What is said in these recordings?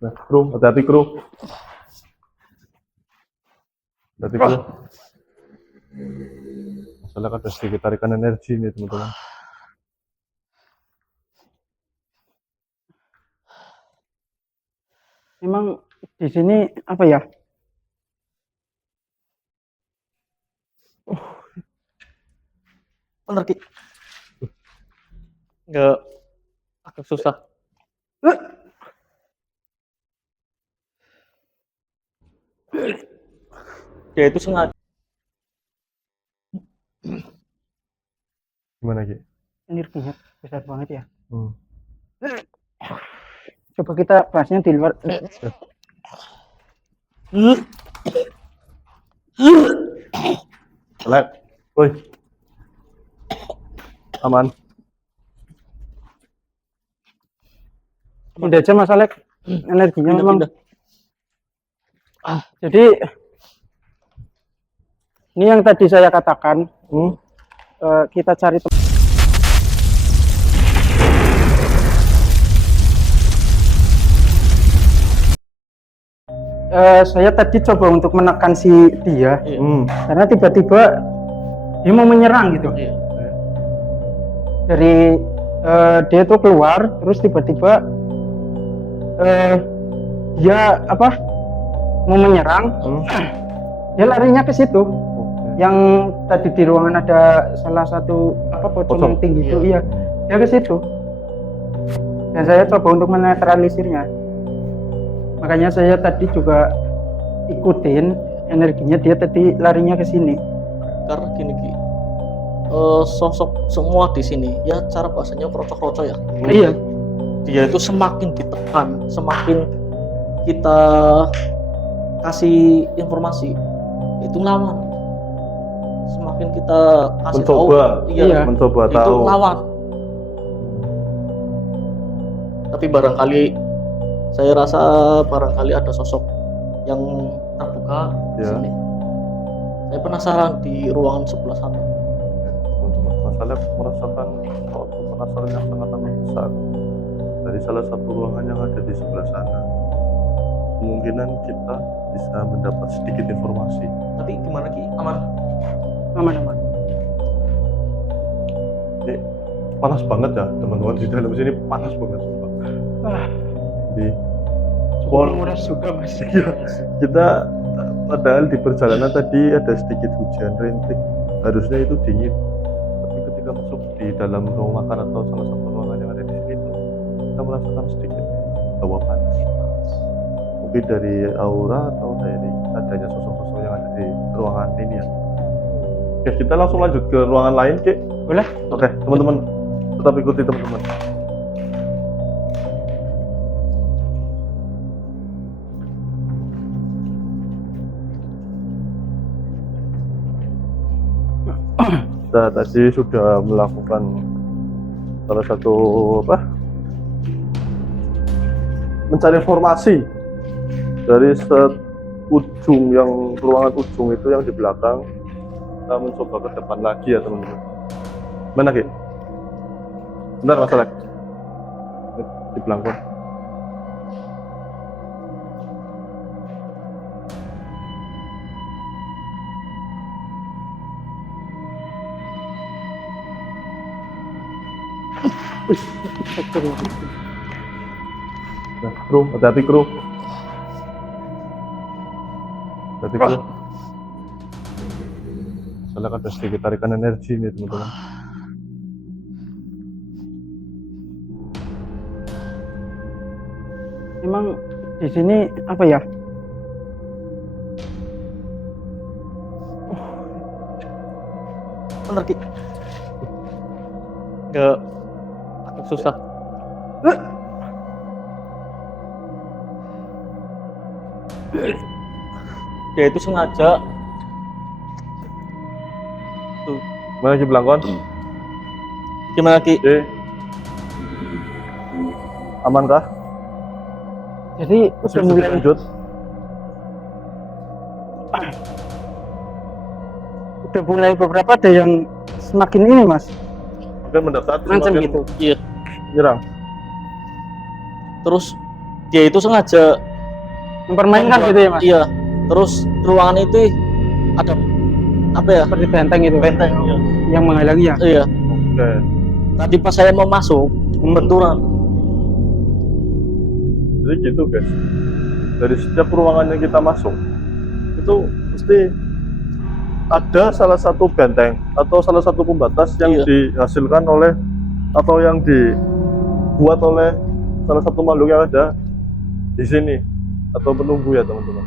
Nah, kru, hati-hati kru. Hati-hati kru. Soalnya kan ada sedikit tarikan energi nih teman-teman. Memang di sini apa ya? Bener Ki. Nggak agak susah. Dia itu sengaja. Gimana Ki? Energinya besar banget ya. Coba kita bahasnya di luar. Selek, woi, aman. Tidak aja Mas Alek, energinya memang. Pindah. Jadi ini yang tadi saya katakan, kita cari saya tadi coba untuk menekan si dia, karena tiba-tiba dia mau menyerang gitu. Iya. Dari dia tuh keluar, terus tiba-tiba dia apa mau menyerang, dia larinya ke situ. Yang tadi di ruangan ada salah satu apa pocong yang tinggi itu, iya, dia ke situ. Dan saya coba untuk menetralisirnya. Makanya saya tadi juga ikutin energinya, dia tadi larinya ke sini. Karena gini Ki, sosok semua di sini ya cara bahasanya kroco-kroco ya. Iya. Dia itu semakin ditekan, semakin kita kasih informasi itu lawan. Semakin kita kasih tahu, mencoba itu tahu. lawan. Tapi barangkali saya rasa barangkali ada sosok yang terbuka di sini. Saya penasaran di ruangan sebelah sana. Masalah merasakan suatu penasaran yang sangat besar dari salah satu ruangan yang ada di sebelah sana. Kemungkinan kita bisa mendapat sedikit informasi. Tapi gimana Ki? Aman? Aman-aman. Ini panas banget ya teman-teman, di dalam sini panas banget. Di Murah juga Mas. kita padahal di perjalanan tadi ada sedikit hujan rintik, harusnya itu dingin, tapi ketika masuk di dalam ruang makan atau salah satu ruangan yang ada di sini itu kita merasakan sedikit hawa panas. Mungkin dari aura atau dari adanya sosok-sosok yang ada di ruangan ini ya. Oke, kita langsung lanjut ke ruangan lain Ki. Boleh? Oke, teman-teman tetap ikuti teman-teman. Kita tadi sudah melakukan salah satu mencari informasi dari ujung yang ruangan ujung itu yang di belakang. Kita mencoba ke depan lagi ya teman-teman. Mana Ki? Benar masalah di belakang. Nah, kru, hati-hati kru. Hati-hati kru. Soalnya kan ada sedikit tarikan energi nih teman-teman. Memang di sini apa ya? Bener Ki. Nggak agak susah. Dia itu sengaja. Tuh. Mana Ki Blangkon? Gimana Ki? Aman kah? Jadi udah mulai lanjut. Udah mulai beberapa ada yang semakin ini Mas. Mungkin mendekat Macam semakin gitu. Iya. nyerang. Terus dia itu sengaja Mempermainkan gitu ya mas. Iya. Terus ruangan itu ada apa ya? Seperti benteng itu. Benteng. Iya. Yang menghalangi ya. Iya. Oke. Tadi pas saya mau masuk, benturan. Jadi gitu guys. Dari setiap ruangan yang kita masuk itu pasti ada salah satu benteng atau salah satu pembatas yang Iya. dihasilkan oleh atau yang dibuat oleh salah satu makhluk yang ada di sini atau penunggu ya teman-teman.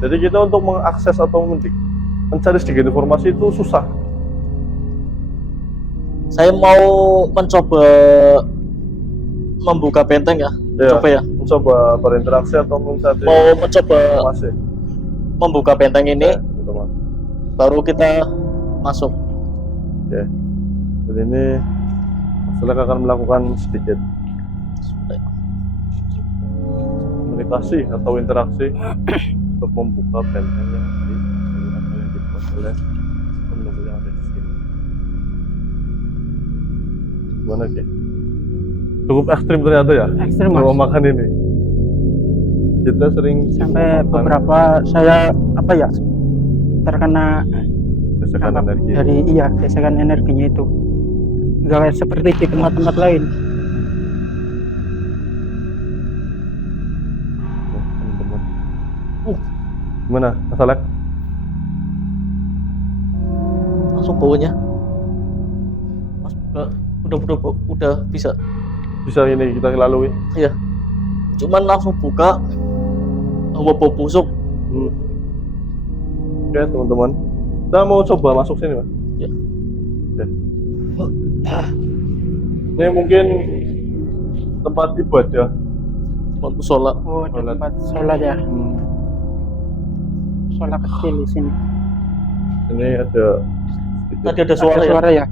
Jadi kita untuk mengakses atau mencari sedikit informasi itu susah. Saya mau mencoba membuka benteng ya. Iya. Coba ya. Mencoba berinteraksi atau mencari Mau mencoba informasi. membuka benteng ini, Ya, teman-teman. baru kita masuk. Oke. Jadi ini Mas akan melakukan sedikit komunikasi atau interaksi untuk membuka benteng yang dibuat oleh penunggu yang ada di sini. Gimana sih? Cukup ekstrim ternyata ya. Ekstrim mas. Kalau makan ini. Kita sering Sampai makan beberapa saya apa ya terkena gesekan dampak energi. dari gesekan energinya itu. Gak seperti di tempat-tempat lain. Oh, teman-teman. Gimana, Mas Alek? Langsung baunya. Mas, udah bisa. Bisa ini kita lalui. Iya. Cuman langsung buka bau busuk. Oke, teman-teman. Kita mau coba masuk sini, Mas. Iya. Oke. Ini mungkin tempat ibadah. Tempat musola. Oh, ada Sholat. tempat sholat ya. Sholat kecil di sini. Ini ada Tadi ada suara Ada ya. suara ya.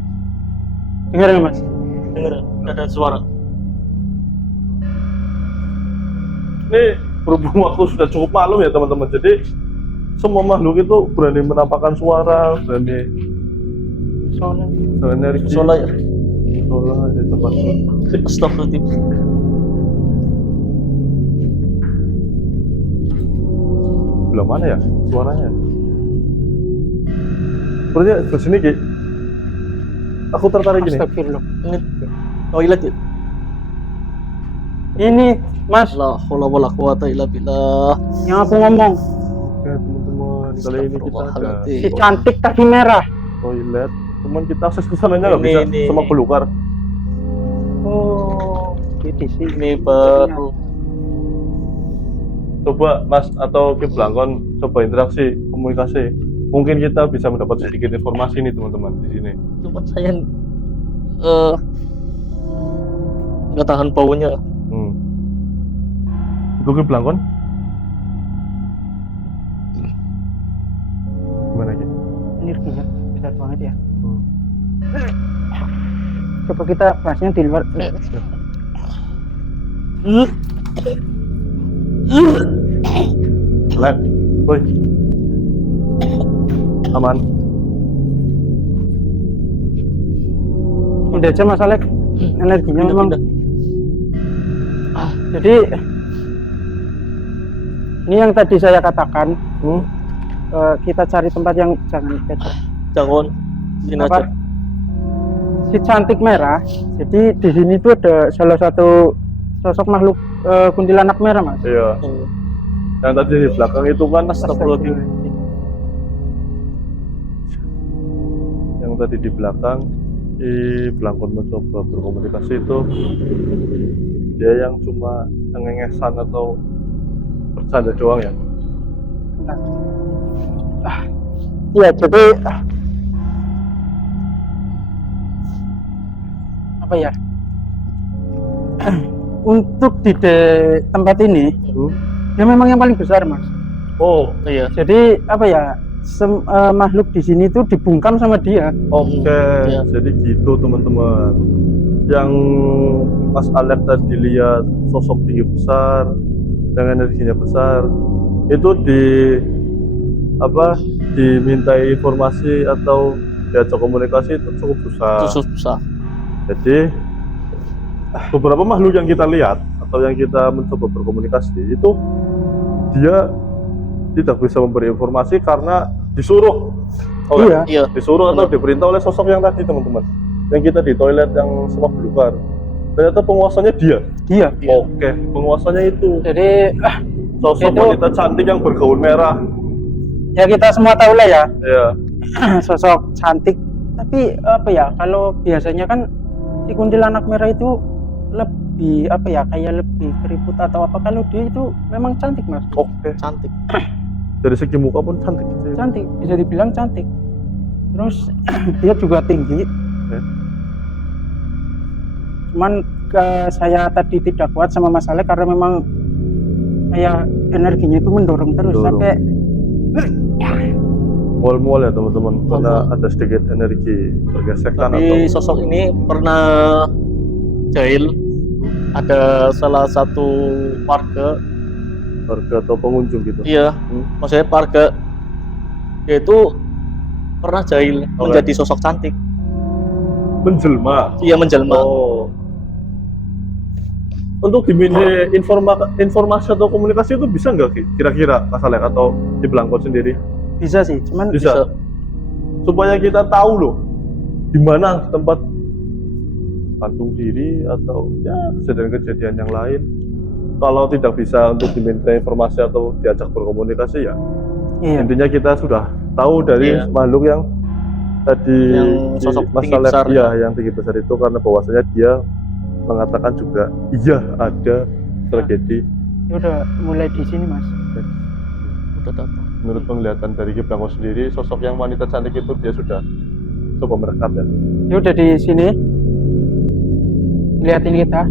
Dengar nggak mas? Dengar, ada suara. Ini berhubung waktu sudah cukup malam ya teman-teman. Jadi semua makhluk itu berani menampakkan suara, berani Sholat. energi. Musola ya. Musola di tempat ini. Astagfirullahaladzim. Belah mana ya suaranya? Sepertinya ke sini Ki. Aku tertarik gini. Astagfirullah. Ini toilet ya. Ini mas, La haula wala quwata illa billah. yang aku ngomong. Oke teman-teman, kali ini kita ada Astagfirullahaladzim. Si cantik kaki merah. toilet. Cuman kita akses ke sananya nggak bisa, Ini. semak belukar. Oh, di sini. Ini baru. Coba Mas atau Ki Blangkon coba interaksi, komunikasi. Mungkin kita bisa mendapat sedikit informasi nih teman-teman di sini. Cuman saya nggak tahan baunya. Untuk Ki Blangkon? Gimana Ki? Energinya besar banget ya. Coba kita bahasnya di luar. Lek, woi. Aman. Udah aja mas Alek. Energinya Pindah, memang. pindah. Jadi ini yang tadi saya katakan. Kita cari tempat yang jangan beda. Jangan. Sini Apa? aja. Si cantik merah. Jadi di sini tuh ada salah satu sosok makhluk kuntilanak merah mas. Iya. Yang tadi di belakang itu kan Astagfirullahaladzim. yang tadi di belakang di Blangkon mencoba berkomunikasi itu dia yang cuma cengengesan atau bercanda doang ya. Iya jadi apa ya? Untuk di tempat ini dia memang yang paling besar mas. Oh iya. Jadi apa ya? Makhluk di sini tuh dibungkam sama dia. Oke, Iya. jadi gitu teman-teman. Yang Mas Alek tadi lihat sosok tinggi besar, yang energinya besar, itu dimintai informasi atau diajak komunikasi itu cukup susah. Susah. Jadi beberapa makhluk yang kita lihat atau yang kita mencoba berkomunikasi itu dia tidak bisa memberi informasi karena disuruh oleh Iya. disuruh atau diperintah oleh sosok yang tadi teman-teman, yang kita di toilet yang semua belukar, ternyata penguasanya dia. Iya. Oke, penguasanya itu Jadi sosok Itu- wanita cantik yang bergaun merah. ya kita semua tahu lah ya Ya, sosok cantik. Tapi apa ya, kalau biasanya kan si kuntilanak merah itu lebih apa ya, kayak lebih keriput atau apa. Kalau dia itu memang cantik mas, oke. Cantik. Dari segi muka pun cantik sih. cantik, bisa dibilang cantik. Terus dia juga tinggi. Cuman saya tadi tidak kuat sama masalah karena memang kayak energinya itu mendorong terus Mendorong. sampai Mual-mual ya teman-teman, karena ada sedikit energi pergesekan atau Tapi sosok ini pernah jahil. Ada salah satu warga, warga atau pengunjung gitu. iya, maksudnya warga, dia itu pernah jahil Oke. menjadi sosok cantik. Menjelma. Iya, menjelma. Oh. Untuk diminta informasi atau komunikasi itu bisa nggak Ki? Kira-kira Mas Alek atau di Belangkon sendiri? bisa sih. Cuman Bisa. Supaya kita tahu loh di mana tempat gantung diri atau ya kejadian-kejadian yang lain. Kalau tidak bisa untuk diminta informasi atau diajak berkomunikasi ya iya. intinya kita sudah tahu dari Iya. makhluk yang tadi Yang sosok tinggi masalah besar ya, yang tinggi besar itu karena bahwasanya dia mengatakan juga iya ada tragedi. Dia udah mulai di sini mas. Udah datang. Menurut penglihatan dari Ki Blangkon sendiri, sosok yang wanita cantik itu dia sudah coba mendekat ya. Dia udah di sini. Lihatin kita.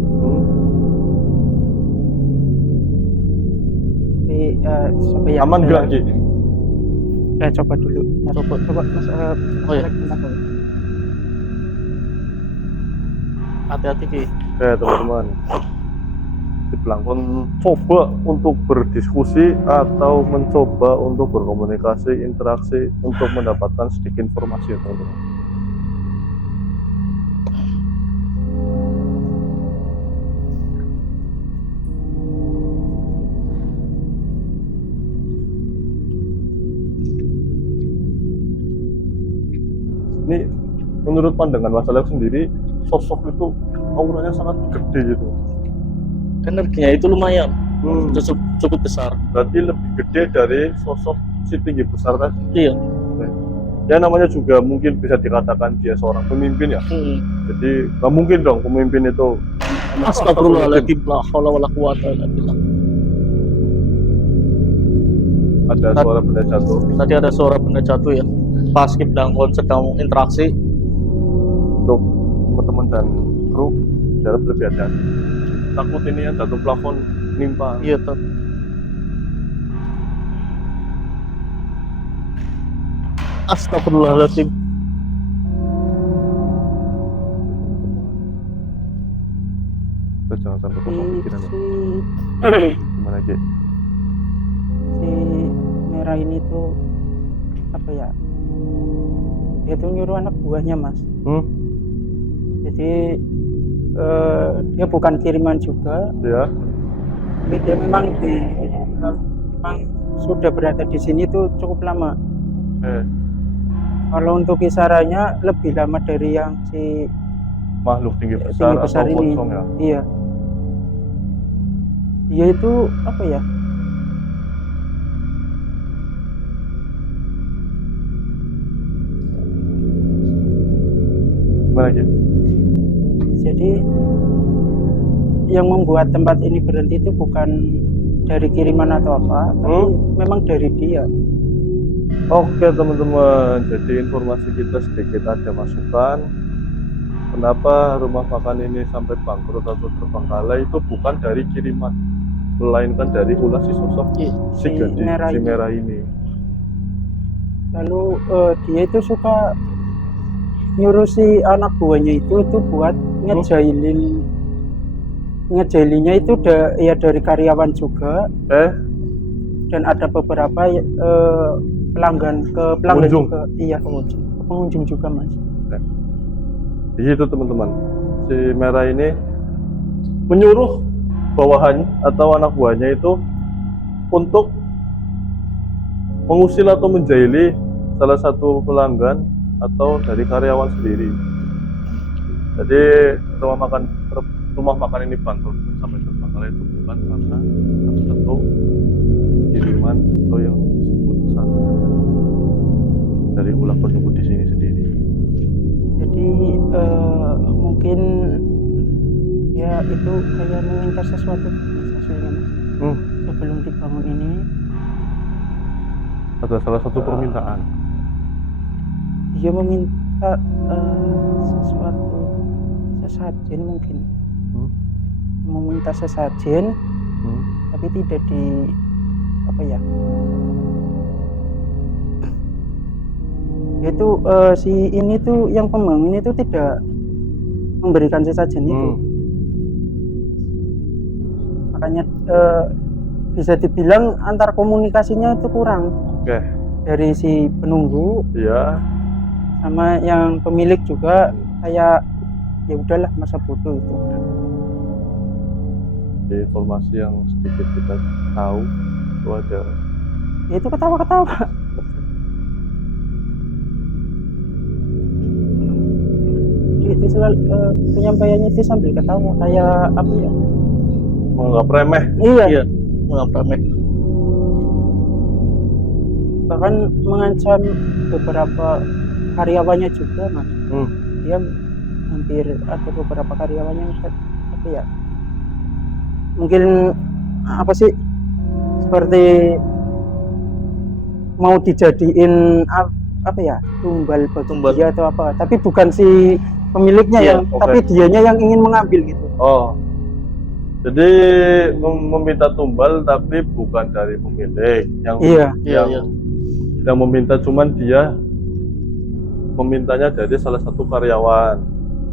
Tapi coba ya. Aman nggak Ki? Coba dulu. Coba mas. Oh iya. Alek, bentar, Mas. Hati-hati Ki. Teman-teman, Ki Blangkon coba untuk berdiskusi atau mencoba untuk berkomunikasi, interaksi untuk mendapatkan sedikit informasi ya teman-teman. Ini menurut pandangan Mas Alek sendiri, sosok itu auranya sangat gede gitu. Energinya itu lumayan, cukup besar. Berarti lebih gede dari sosok si tinggi besar tadi. Iya. Ya namanya juga mungkin bisa dikatakan dia seorang pemimpin ya. Jadi nggak mungkin dong pemimpin itu. Astagfirullahaladzim, la haula wala quwata illa billah. Ada suara benda jatuh. Tadi ada suara benda jatuh ya. Pas Ki Blangkon sedang interaksi, Untuk teman-teman dan kru harus lebih hati-hati. Takut ini yang jatuh plafon nimpa. iya tuh. Astagfirullahaladzim. Kita jangan sampai kosong pikiran ya. Gimana Ki? Si merah ini tuh apa ya, dia tuh nyuruh anak buahnya mas. Jadi dia bukan kiriman juga, Ya. tapi dia memang memang sudah berada di sini tuh cukup lama. Kalau untuk kisarannya lebih lama dari yang si Makhluk tinggi besar, tinggi besar atau ini. pocong ya. Iya. Dia itu apa ya? Gimana Ki? Jadi yang membuat tempat ini berhenti itu bukan dari kiriman atau apa, tapi memang dari dia. Oke teman-teman, jadi informasi kita sedikit ada masukan. Kenapa rumah makan ini sampai bangkrut atau terbengkalai itu bukan dari kiriman, melainkan dari ulah si sosok si gadis merah si ini. merah ini. Lalu dia itu suka nyuruh si anak buahnya itu buat ngejailinnya itu ya dari karyawan juga, dan ada beberapa pelanggan Pengunjung. juga, iya pengunjung juga mas. Di situ teman-teman, si merah ini menyuruh bawahan atau anak buahnya itu untuk mengusil atau menjahili salah satu pelanggan atau dari karyawan sendiri. Jadi rumah makan ini bangkrut sampai terbakar itu bukan karena satu kiriman atau yang disebut pesanan dari ulah penyebut di sini sendiri. Jadi mungkin ya itu kayak meminta sesuatu hasilnya mas. Sebelum dibangun ini Ada salah satu permintaan. dia meminta sesuatu sesajen mungkin. Meminta sesajen tapi tidak di apa ya, itu si ini tuh yang pembangun itu tidak memberikan sesajen itu, makanya bisa dibilang antar komunikasinya itu kurang. Oke. Dari si penunggu Iya. sama yang pemilik juga kayak ya udahlah masa bodoh itu. Di informasi yang sedikit kita tahu itu ada Ya itu ketawa-ketawa. Itu selalu penyampaiannya itu sambil ketawa kayak apa ya? menganggap remeh. Iya, menganggap remeh. Bahkan mengancam beberapa karyawannya juga mas. Dia hampir ada beberapa karyawannya yang apa ya, mungkin apa sih, seperti mau dijadiin apa ya, tumbal bagi dia atau apa, tapi bukan si pemiliknya tapi dianya yang ingin mengambil gitu. Oh, jadi meminta tumbal tapi bukan dari pemilik yang yang meminta, cuman dia memintanya dari salah satu karyawan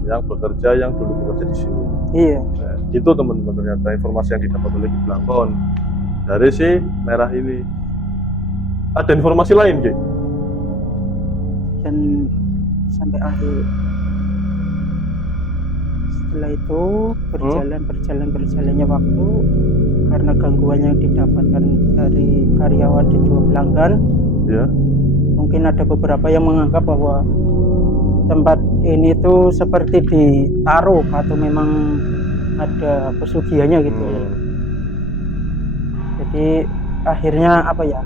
yang bekerja, yang dulu bekerja di sini. Iya. Nah, itu teman-teman ternyata informasi yang didapat oleh Ki Blangkon dari si merah ini. Ada informasi lain, Ki? Dan sampai akhir setelah itu berjalannya waktu, karena gangguan yang didapatkan dari karyawan di dua pelanggan, mungkin ada beberapa yang menganggap bahwa tempat ini tuh seperti ditaruh atau memang ada pesugihannya gitu. Jadi akhirnya apa ya,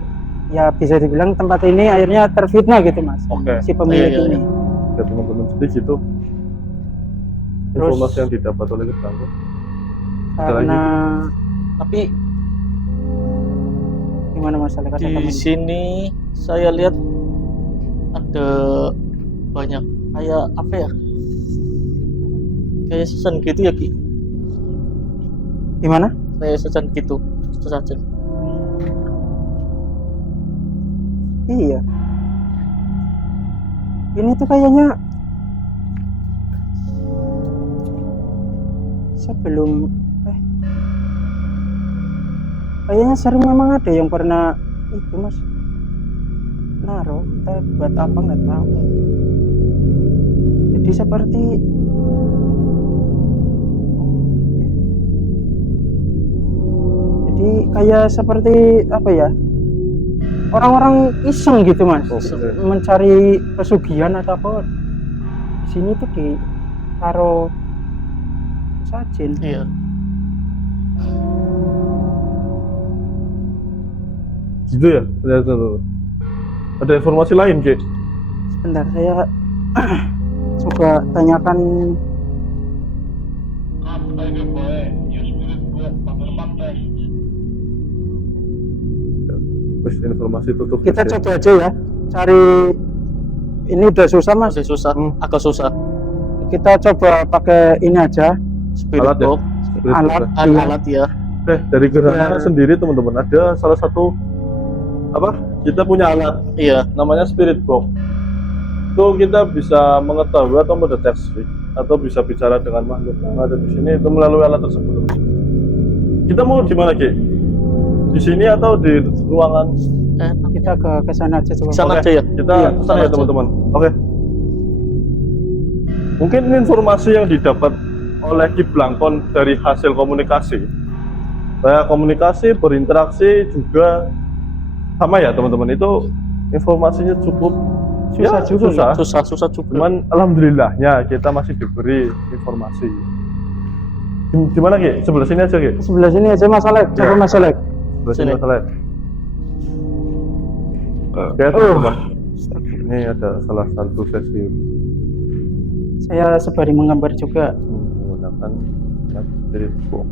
ya bisa dibilang tempat ini akhirnya terfitnah gitu mas. Si pemilik ini. Ya teman-teman sedih gitu. Terus, informasi yang didapat oleh Ki Blangkon. Karena tapi gimana masalah kata di teman? Sini saya lihat ada banyak kayak apa ya, kayak sesajen gitu ya Ki. Gimana? Kayak sesajen gitu, sesajen. Iya. Ini tuh kayaknya sebelum kayaknya sering memang ada yang pernah itu mas naruh, entah buat apa nggak tahu. Jadi seperti kayak seperti apa ya, orang-orang iseng gitu mas, mencari pesugihan atau apa. Di sini tuh ditaruh sajen. Iya. Gitu ya ternyata tuh. Ada informasi lain, Ki? Sebentar, saya coba tanyakan. Terus informasi tutup. Kita coba aja ya, cari. Ini udah susah mas. Masih susah, agak susah. Kita coba pakai ini aja. Spirit Alat ya? box. Alat ya. Dari gerhana sendiri teman-teman ada salah satu apa? Kita punya alat. Iya. Namanya spirit box. Itu kita bisa mengetahui atau mendeteksi atau bisa bicara dengan makhluk yang ada di sini itu melalui alat tersebut. Kita mau di mana, Ki? Di sini atau di ruangan? Kita ke sana aja coba. Sana aja ya. Kita ke sana ya teman-teman. Oke. Mungkin ini informasi yang didapat oleh Ki Blangkon dari hasil komunikasi. Saya komunikasi, berinteraksi juga sama ya teman-teman, itu informasinya cukup Susah juga, susah juga. Cuman alhamdulillahnya kita masih diberi informasi. Gimana Ki? Sebelah sini aja Ki. Sebelah sini aja Mas Alek, coba Mas Alek. Sebelah sini Sini. masalah. Oke teman-teman. Ini ada salah satu sesi Saya sembari menggambar juga. menggunakan spirit box.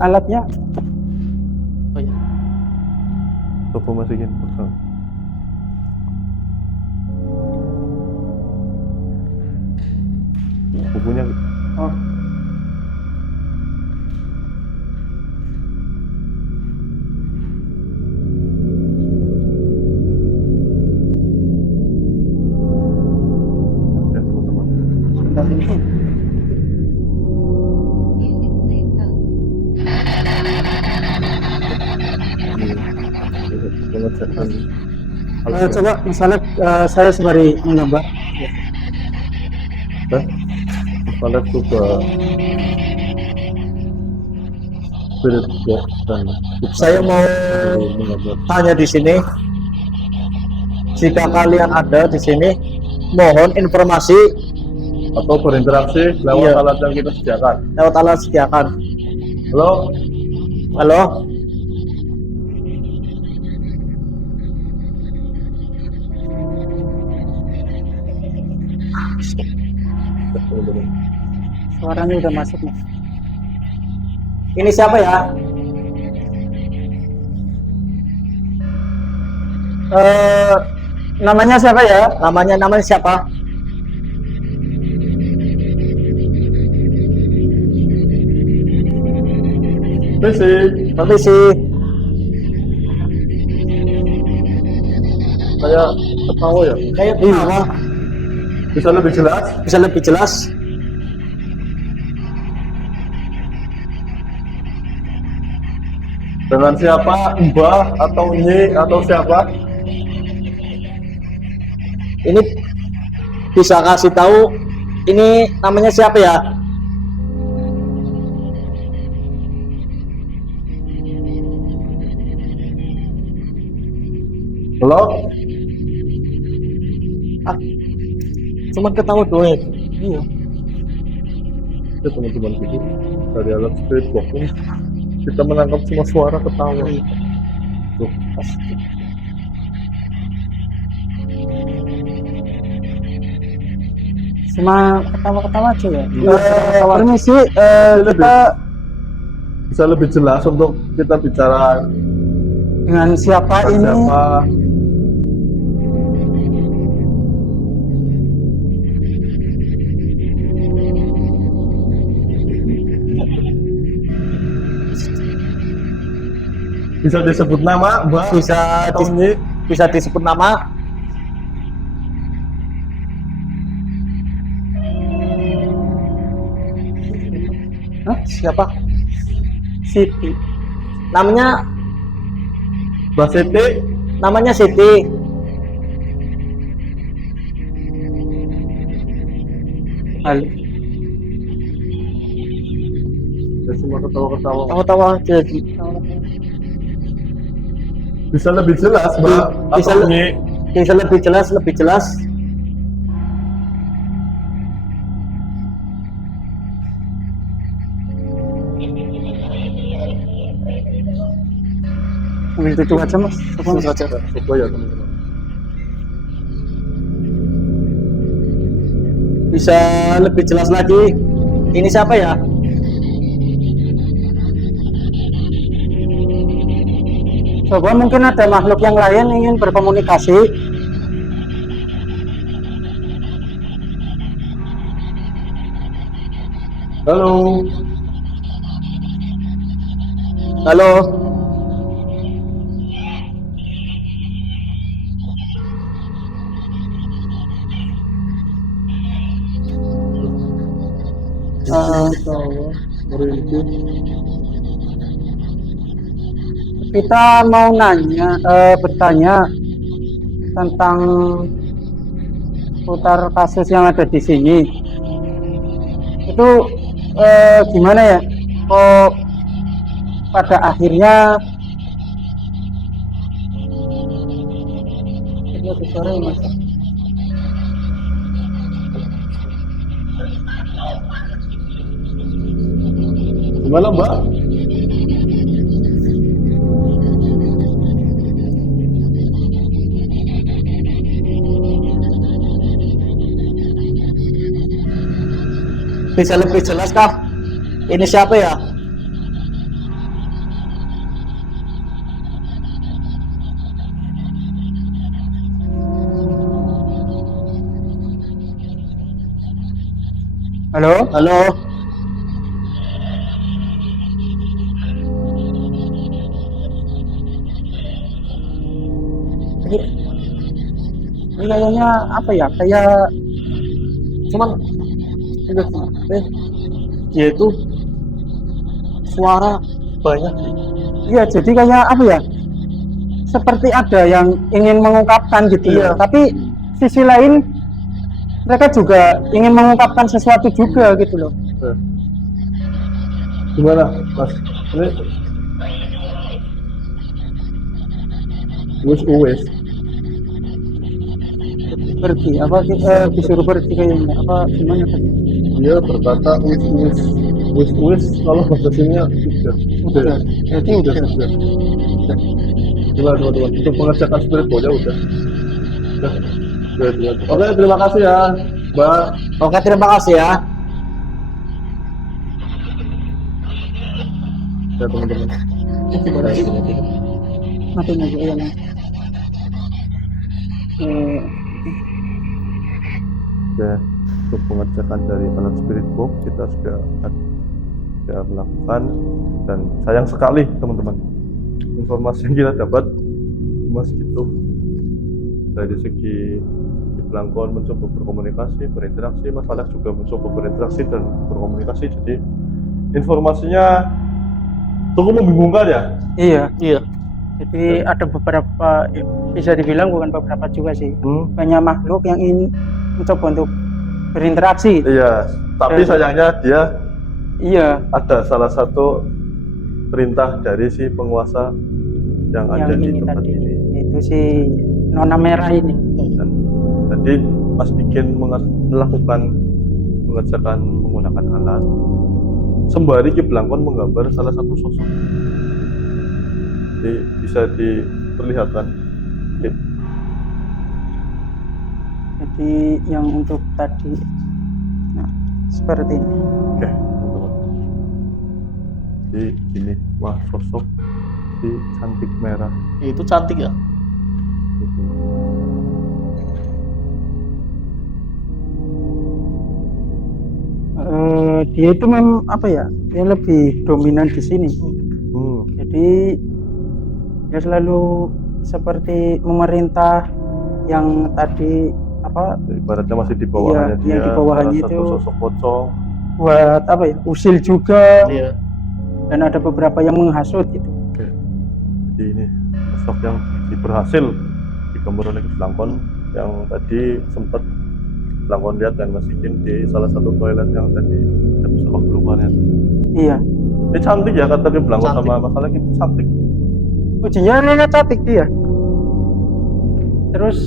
Alatnya Oh iya. Coba masukin pegang. Bukunya Ki. oh, Ya teman-teman. sebelah sini. Ini pengecekan Coba Mas Alek, saya sembari menggambar. dan masalah coba spirit box dan Saya mau menggambar. tanya di sini, jika kalian ada di sini, mohon informasi Atau berinteraksi lewat Iya. alat yang kita sediakan. lewat alat sediakan. Halo, Halo, teman-teman. Suaranya udah masuk Mas. ini siapa ya? Namanya siapa ya? Namanya siapa? Basic, Permisi. saya ketawa ya. Kayak Iya. Bisa lebih jelas? bisa lebih jelas? Dengan siapa? Mbah atau Nyi atau siapa? Ini bisa kasih tahu ini namanya siapa ya? Halo? Cuman ketawa doang. Iya. Ya teman-teman gitu. Dari alat spirit box ini kita menangkap semua suara ketawa. Tuh. Cuma ketawa-ketawa aja ya. Iya. Permisi, kita Bisa lebih jelas untuk kita bicara dengan siapa ini? siapa. Bisa disebut nama, Mbak? Bisa Atau Nyi? bisa disebut nama? Hah? Siapa? Siti. Namanya Mbak Siti? namanya Siti. Halo. Ya semua ketawa-ketawa. Tahu-tahu aja. Bisa lebih jelas, Mbak? Bisa Atau le- Nyi? Bisa lebih jelas, lebih jelas. Ambil tutup aja Mas. Coba, Mas. Saja. Coba ya teman-teman. Bisa lebih jelas lagi. Ini siapa ya? Coba mungkin ada makhluk yang lain ingin berkomunikasi. Halo? Halo. Merintih. Kita mau bertanya tentang putar kasus yang ada di sini. itu gimana ya, kok pada akhirnya sore Mas. Gimana Mbak? Bisa lebih jelas kah? Ini siapa ya? Halo? Halo. Ini kayaknya apa ya? Kayak Cuman dia itu suara banyak. iya, jadi kayak apa ya? Seperti ada yang ingin mengungkapkan gitu. Iya. Ya. Tapi sisi lain mereka juga ingin mengungkapkan sesuatu juga gitu loh. Gimana Mas? Ini wis Pergi apa disuruh pergi kayaknya apa gimana tadi? dia berkata wis kalau bahasa sininya udah. Jadi udah. Gimana teman-teman? Untuk pengecekan spirit bola udah. Oke, terima kasih ya, Mbak. Oke, terima kasih ya. Ya teman-teman. Matiin aja ya. Mas. Oke, untuk pengecekan dari alat spirit box kita sudah melakukan, dan sayang sekali teman-teman, informasi yang kita dapat cuma segitu. Dari segi Blangkon mencoba berkomunikasi, berinteraksi, Mas Alex juga mencoba berinteraksi dan berkomunikasi, jadi informasinya cukup membingungkan ya. Iya. Iya. Jadi ada beberapa, bisa dibilang bukan beberapa juga sih, banyak makhluk yang ingin mencoba untuk berinteraksi. Iya, tapi sayangnya dia ada Iya. salah satu perintah dari si penguasa yang ada di tempat tadi ini. itu si Nona Merah ini. Dan jadi Mas bikin melakukan pengecekan menggunakan alat sembari Ki Blangkon menggambar salah satu sosok. Jadi bisa diperlihatkan. Jadi yang untuk tadi, nah seperti ini. Oke, teman-teman. Jadi ini wah sosok si cantik merah. Itu cantik ya. Dia itu memang apa ya? Dia lebih dominan di sini. Jadi dia selalu seperti memerintah yang tadi apa? Ibaratnya masih di bawahnya Iya, dia. yang di bawahnya salah satu itu. sosok pocong. Buat apa ya? Usil juga. Iya. Dan ada beberapa yang menghasut gitu. Oke. Jadi ini sosok yang berhasil digambar oleh Blangkon yang tadi sempat Blangkon lihat dan masukin di salah satu toilet yang tadi bersama keluarnya. Iya. Ini cantik ya kata Blangkon Cantik. sama masalah itu cantik. Ujinya dia cantik dia. Terus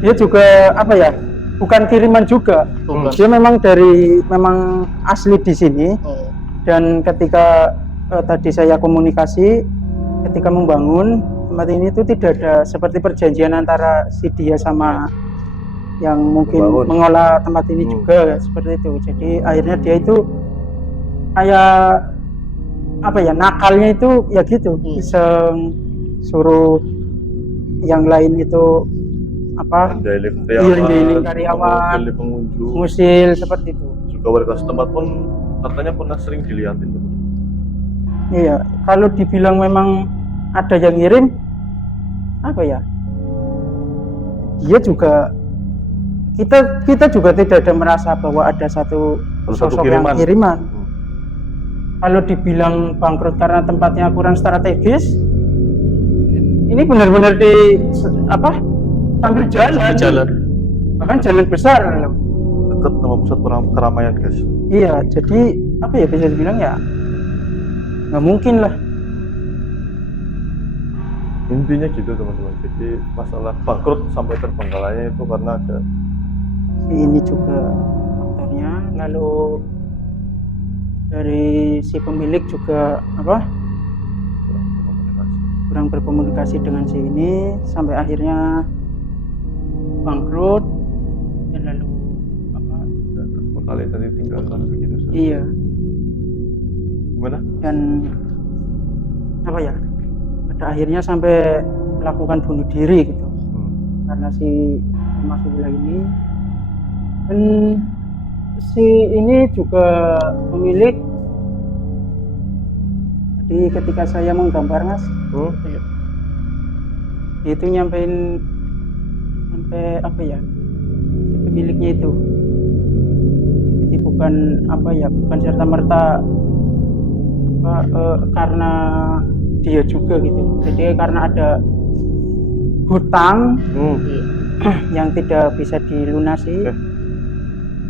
dia juga apa ya? Bukan kiriman juga. Bukan. Dia memang memang asli di sini. Dan ketika tadi saya komunikasi, ketika membangun tempat ini itu tidak ada seperti perjanjian antara si dia sama yang mungkin Membangun. mengolah tempat ini juga seperti itu. Jadi akhirnya dia itu kayak apa ya, nakalnya itu ya gitu, iseng suruh yang lain itu apa, Menjailing karyawan, mengusir pengunjung. musil seperti itu. Juga warga setempat pun katanya pernah sering dilihatin teman. Iya, kalau dibilang memang ada yang ngirim, apa ya? Dia juga kita juga tidak ada merasa bahwa ada satu sosok yang kiriman. Kalau dibilang bangkrut karena tempatnya kurang strategis, ini benar-benar di apa? Sambil jalan. Jalan. Bahkan jalan besar. dekat sama pusat keramaian guys. Iya, jadi apa ya, bisa dibilang ya nggak mungkin lah. Intinya gitu teman-teman. Jadi masalah bangkrut sampai terbengkalainya itu karena ada Ini juga faktornya. Lalu dari si pemilik juga apa, kurang komunikasi. kurang berkomunikasi dengan si ini sampai akhirnya bangkrut. Dan lalu apa, Dan terbengkalai tadi tinggalkan begitu saja. iya, Gimana? dan apa ya, pada akhirnya sampai melakukan bunuh diri gitu karena si Mas Wila ini. Dan si ini juga pemilik, jadi ketika saya menggambar Mas, Iya. dia itu nyampein sampai apa ya, si pemiliknya itu jadi bukan apa ya, bukan serta merta apa karena dia juga gitu, jadi karena ada hutang Iya. yang tidak bisa dilunasi. Eh.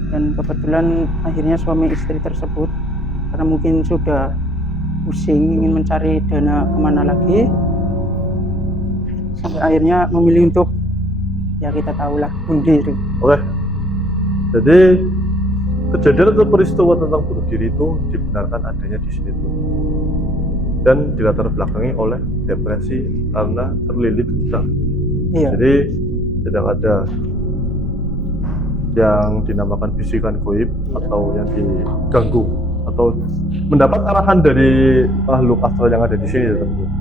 Dan kebetulan akhirnya suami istri tersebut karena mungkin sudah pusing ingin mencari dana kemana lagi, sampai akhirnya memilih untuk, ya kita tahulah, bunuh diri. Oke. Jadi kejadian atau peristiwa tentang bunuh diri itu dibenarkan adanya di sini tuh. Dan dilatar belakangi oleh depresi karena terlilit hutang. Iya, Jadi tidak ada yang dinamakan bisikan goib atau yang diganggu atau mendapat arahan dari makhluk astral yang ada di sini ya teman-teman.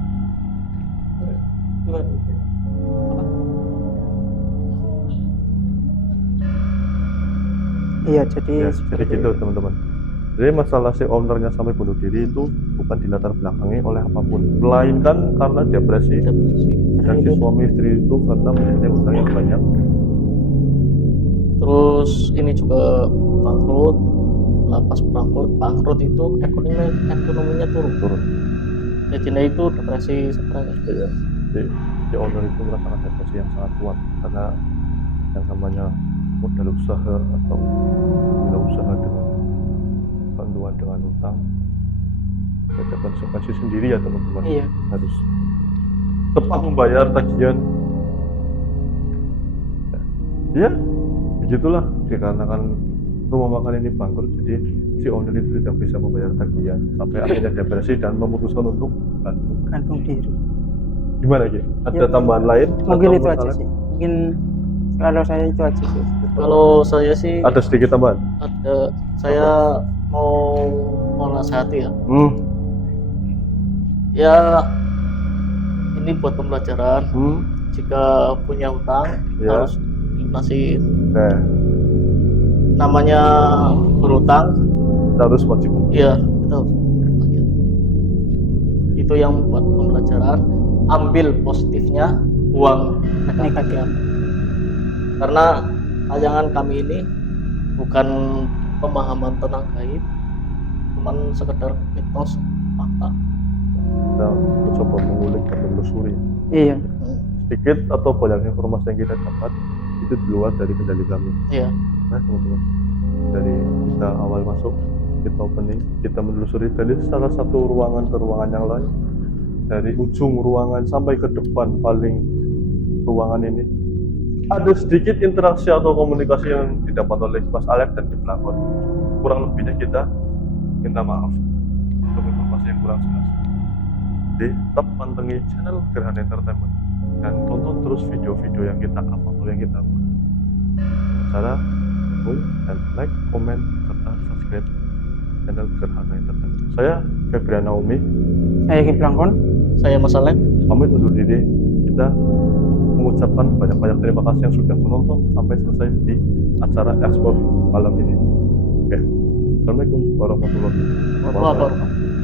iya, jadi Ya, jadi seperti gitu teman-teman. Jadi masalah si ownernya sampai bunuh diri itu bukan dilatar belakangi oleh apapun, melainkan karena depresi dan si suami istri itu karena mempunyai hutang yang banyak. Terus ini juga bangkrut. Lah pas bangkrut itu ekonominya turun. Jadinya itu depresi stres. Ya, jadi si owner itu merasakan depresi yang sangat kuat karena yang namanya modal usaha atau bila usaha dengan bantuan dengan hutang ada konsekuensi sendiri ya teman-teman. Iya. Harus tepat membayar tagihan. Ya begitulah, dikarenakan rumah makan ini bangkrut, jadi si owner itu tidak bisa membayar tagihan sampai akhirnya depresi dan memutuskan untuk gantung diri. gimana Ki? Ada Ya, tambahan lain? Mungkin atau itu aja masalah? sih. Mungkin kalau saya itu aja sih. Kalau saya sih Ada sedikit tambahan? saya mau nasihati ya. Hmm. Ya ini buat pembelajaran. Hmm. Jika punya hutang Ya. harus dilunasi. Nah, Namanya berhutang, kita harus wajib membayar. iya kita harus bayar. Itu yang buat pembelajaran. Ambil positifnya, buang negatifnya. Karena tayangan kami ini bukan pemahaman tentang gaib, cuman sekedar mitos fakta. Kita mencoba mengulik dan menelusuri Iya, sedikit atau banyak informasi yang kita dapat itu di luar dari kendali kami. Iya. Nah teman-teman, dari kita awal masuk, kita opening, kita menelusuri dari salah satu ruangan ke ruangan yang lain, dari ujung ruangan sampai ke depan paling ruangan ini, ada sedikit interaksi atau komunikasi yang didapat oleh Mas Alex dan Kim Lakon. Kurang lebihnya kita minta maaf untuk informasi yang kurang jelas. Jadi tetap pantengin channel Gerhana Entertainment dan tonton terus video-video yang kita upload atau yang kita buat. Cara dukung dan like, komen, serta subscribe channel Gerhana Entertainment. Saya Febriana Umi, saya Kim Langkon. Saya Mas Alek. pamit undur diri. Kita mengucapkan banyak-banyak terima kasih yang sudah menonton sampai selesai di acara ekspor malam ini. Oke, Assalamualaikum warahmatullahi wabarakatuh.